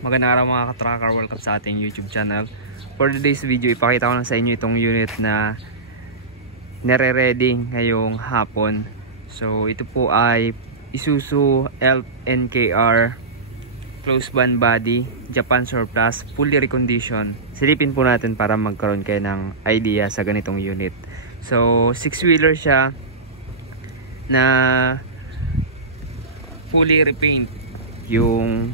Magandang araw mga ka-tracker, welcome sa ating YouTube channel. For today's video, ipakita ko lang sa inyo itong unit na nare-ready ngayong hapon. So ito po ay Isuzu Elf NKR closed band body, Japan surplus, fully reconditioned. Silipin po natin para magkaroon kayo ng idea sa ganitong unit. So 6-wheeler siya na fully repaint. Yung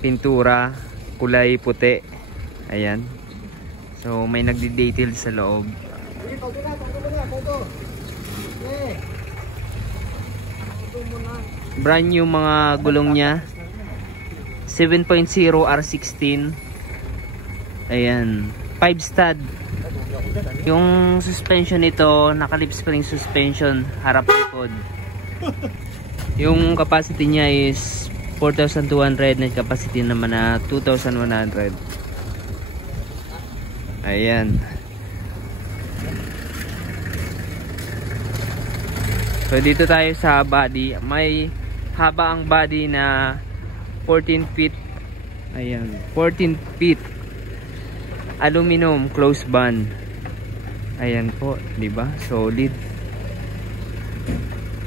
pintura kulay puti, ayan. So may nagdi-detail sa loob. Brand new mga gulong niya, 7.0 R16, ayan, 5 stud. Yung suspension nito naka-lip spring suspension, harap likod. Yung capacity niya is 4,200, net capacity naman na 2,100. Ayan. So dito tayo sa body. May haba ang body na 14 feet. Ayan, 14 feet. Aluminum closed band. Ayan po, di ba? Solid.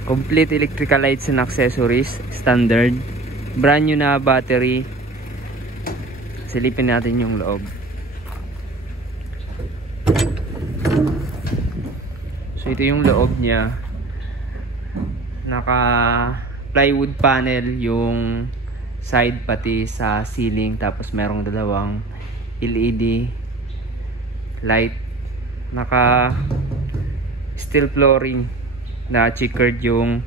Complete electrical lights and accessories, standard. Brand new na battery. Silipin natin yung loob. So ito yung loob niya. Naka plywood panel yung side pati sa ceiling, tapos merong dalawang LED light. Naka steel flooring na checkered yung,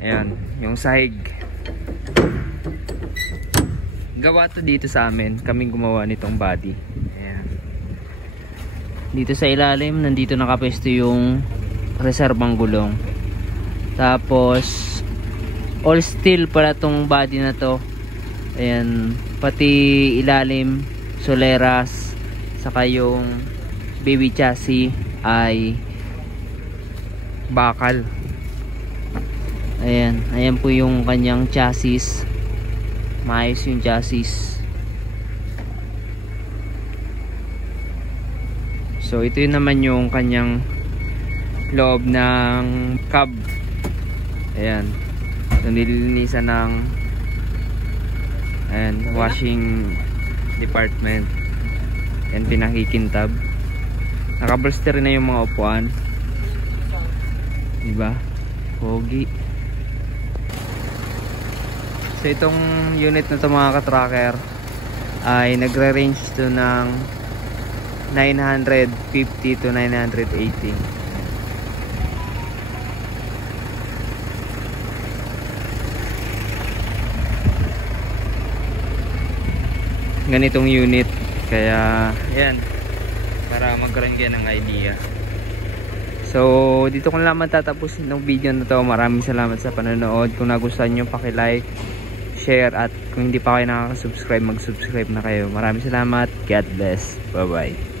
ayan, yung sahig. Gawa to dito sa amin, kaming gumawa nitong body. Ayan. Dito sa ilalim, nandito nakapesto yung reserbang gulong. Tapos all steel pala tong body na to. Ayan, pati ilalim soleras, saka yung baby chassis ay bakal. Ayan, ayan po yung kanyang chassis. Maayos yung chassis. So ito yun naman yung kanyang loob ng cab. Ayan, so nililinisan ng, ayan, washing department. Ayan, pinakikintab. Nakabolster na yung mga upuan, diba? Pogi. So itong unit na to mga ka-tracker ay nagre-range to ng 950 to 980. Ganitong unit, kaya ayan, para magkaroon kayo ng idea. So dito ko na lang tatapusin ng video na to. Maraming salamat sa panonood. Kung nagustuhan nyo, paki-like, share, at kung hindi pa kayo nakaka-subscribe, mag-subscribe na kayo. Maraming salamat. God bless. Bye bye.